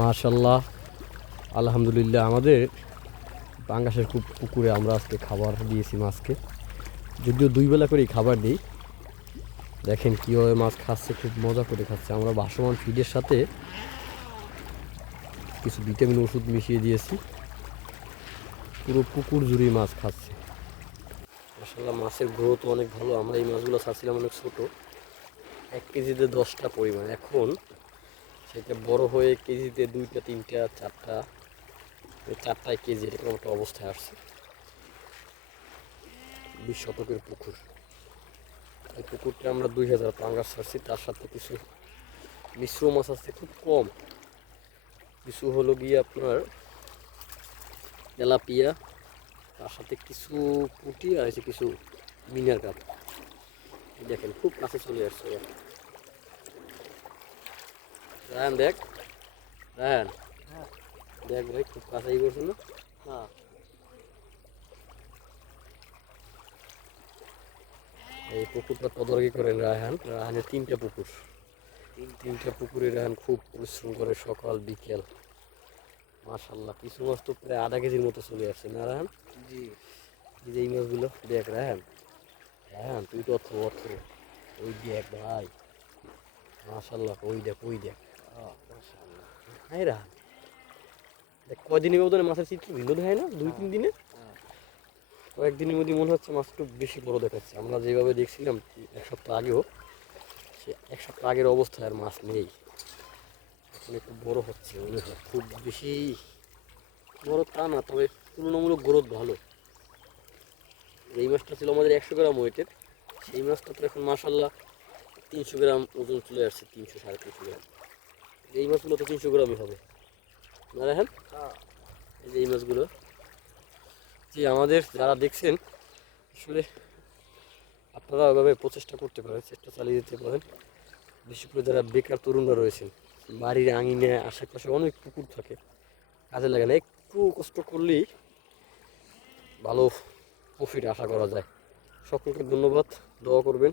মাশাল্লাহ আলহামদুলিল্লাহ। আমাদের পাঙ্গাসের খুব পুকুরে আমরা আজকে খাবার দিয়েছি মাছকে। যদিও দুই বেলা করেই খাবার দিই। দেখেন কীভাবে মাছ খাচ্ছে, খুব মজা করে খাচ্ছে। আমরা ভাসমান ফিডের সাথে কিছু ভিটামিন ওষুধ মিশিয়ে দিয়েছি। পুরো পুকুর জুড়ে মাছ খাচ্ছে। মাসাল্লাহ মাছের গ্রোথ অনেক ভালো। আমরা এই মাছগুলো ছাড়ছিলাম অনেক ছোটো। এক কেজিতে দশটা পরিমাণ। এখন সেটা বড় হয়ে কেজিতে দুইটা, তিনটা, চারটা চারটায় কেজি এরকম একটা অবস্থায় আসছে। বিশ শতকের পুকুর। এই পুকুরটা আমরা দুই হাজার পাঙ্গাস ছাড়ছি, তার সাথে কিছু মিশ্র মাছ আসছে খুব কম। কিছু হলো গিয়ে আপনার তেলাপিয়া, তার সাথে কিছু পুঁটি আর কিছু মিনার কাপ দেখেন, খুব কাছে চলে আসছে। রায়ন দেখ রায়ন দেখ ভাই খুব কাছেই করছে না? হ্যাঁ এই পুকুরটা তদারকি করেন রায়হান। রায়হানের তিনটা পুকুর। তিনটা পুকুরে রায়হান খুব পরিশ্রম করে সকাল বিকেল। মাশাল্লাহ কিছু মাছ তো প্রায় আধা কেজির মতো চলে আসছে না রায়হান? জি। যে এই মাছগুলো দেখ রায়হান। রায়হান তুই তো অর্থ অর্থ ওই দেখ ভাই। মাশাল্লাহ ওই দেখ ওই দেখ। রাহান দেখ মাছের চিত্র ভিন্ন দেখায় না? দুই, তিন দিনে? হ্যাঁ কয়েকদিনের মধ্যে মনে হচ্ছে মাছ একটু বেশি বড় দেখাচ্ছে। আমরা যেভাবে দেখছিলাম, এক সপ্তাহ আগেও, সে এক সপ্তাহ আগের অবস্থায় আর মাছ নেই। এখন একটু বড় হচ্ছে মনে হয়। খুব বেশি বড় তা না, তবে তুলনামূলক গ্রোথ ভালো। এই মাছটা ছিল আমাদের একশো গ্রাম ওয়েটের। সেই মাছটা তো এখন মাসাল্লাহ তিনশো গ্রাম ওজন চলে আসছে, তিনশো, সাড়ে তিনশো গ্রাম। এই মাছগুলো তো তিনশো গ্রামই হবে। না রাহেন হ্যাঁ। এই যে এই মাছগুলো। যে আমাদের যারা দেখছেন আসলে আপনারা ওইভাবে প্রচেষ্টা করতে পারেন চেষ্টা চালিয়ে যেতে পারেন। বিশেষ করে যারা বেকার তরুণরা রয়েছেন বাড়ির আঙিনে আশেপাশে অনেক পুকুর থাকে কাজে লাগে না একটু কষ্ট করলেই ভালো প্রফিট আশা করা যায়। সকলকে ধন্যবাদ দোয়া করবেন।